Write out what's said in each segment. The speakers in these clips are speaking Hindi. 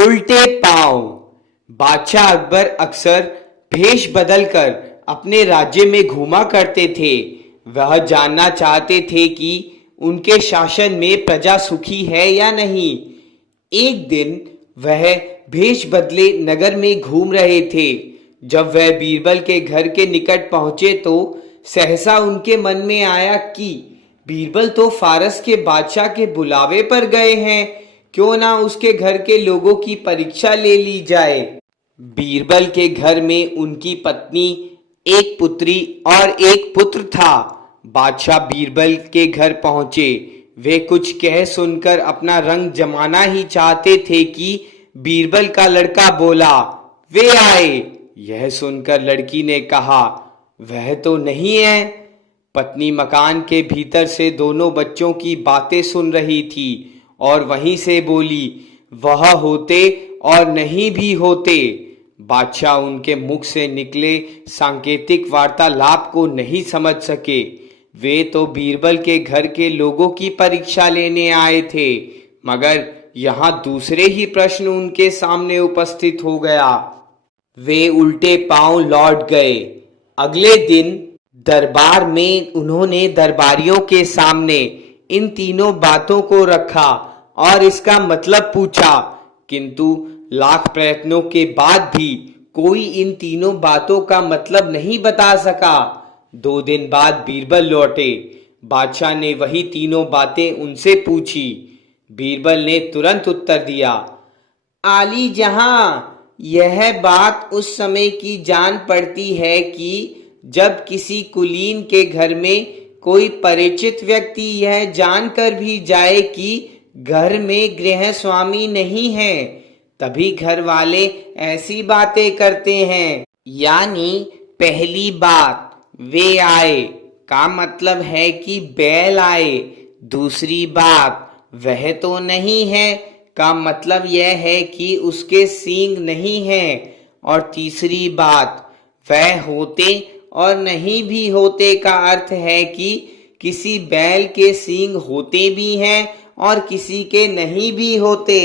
उल्टे पांव। बादशाह अकबर अक्सर भेष बदलकर अपने राज्य में घूमा करते थे। वह जानना चाहते थे कि उनके शासन में प्रजा सुखी है या नहीं। एक दिन वह भेष बदले नगर में घूम रहे थे। जब वह बीरबल के घर के निकट पहुंचे तो सहसा उनके मन में आया कि बीरबल तो फारस के बादशाह के बुलावे पर गए हैं, क्यों ना उसके घर के लोगों की परीक्षा ले ली जाए। बीरबल के घर में उनकी पत्नी, एक पुत्री और एक पुत्र था। बादशाह बीरबल के घर पहुंचे। वे कुछ कह सुनकर अपना रंग जमाना ही चाहते थे कि बीरबल का लड़का बोला, वे आए। यह सुनकर लड़की ने कहा, वह तो नहीं है। पत्नी मकान के भीतर से दोनों बच्चों की बातें सुन रही थी और वहीं से बोली, वह होते और नहीं भी होते। बादशाह उनके मुख से निकले सांकेतिक वार्तालाप को नहीं समझ सके। वे तो बीरबल के घर के लोगों की परीक्षा लेने आए थे, मगर यहाँ दूसरे ही प्रश्न उनके सामने उपस्थित हो गया। वे उल्टे पांव लौट गए। अगले दिन दरबार में उन्होंने दरबारियों के सामने इन तीनों बातों को रखा और इसका मतलब पूछा, किंतु लाख प्रयत्नों के बाद भी कोई इन तीनों बातों का मतलब नहीं बता सका। 2 दिन बाद बीरबल लौटे। बादशाह ने वही तीनों बातें उनसे पूछी। बीरबल ने तुरंत उत्तर दिया, आली जहां, यह बात उस समय की जान पड़ती है कि जब किसी कुलीन के घर में कोई परिचित व्यक्ति यह जानकर भी जाए कि घर में गृह स्वामी नहीं है, तभी घर वाले ऐसी बातें करते हैं। यानी पहली बात, वे आए का मतलब है कि बैल आए। दूसरी बात, वह तो नहीं है का मतलब यह है कि उसके सींग नहीं है। और तीसरी बात, वह होते और नहीं भी होते का अर्थ है कि किसी बैल के सींग होते भी हैं और किसी के नहीं भी होते।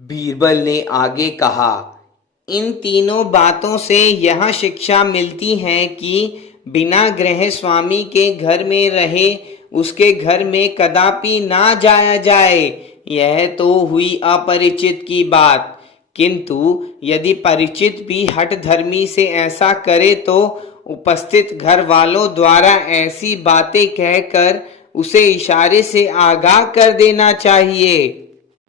बीरबल ने आगे कहा, इन तीनों बातों से यह शिक्षा मिलती है कि बिना गृह स्वामी के घर में रहे उसके घर में कदापि ना जाया जाए। यह तो हुई अपरिचित की बात, किंतु यदि परिचित भी हठ धर्मी से ऐसा करे तो उपस्थित घर वालों द्वारा ऐसी बातें कहकर उसे इशारे से आगाह कर देना चाहिए।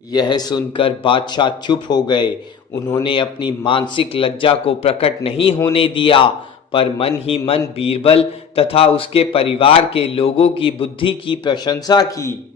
यह सुनकर बादशाह चुप हो गए। उन्होंने अपनी मानसिक लज्जा को प्रकट नहीं होने दिया, पर मन ही मन बीरबल तथा उसके परिवार के लोगों की बुद्धि की प्रशंसा की।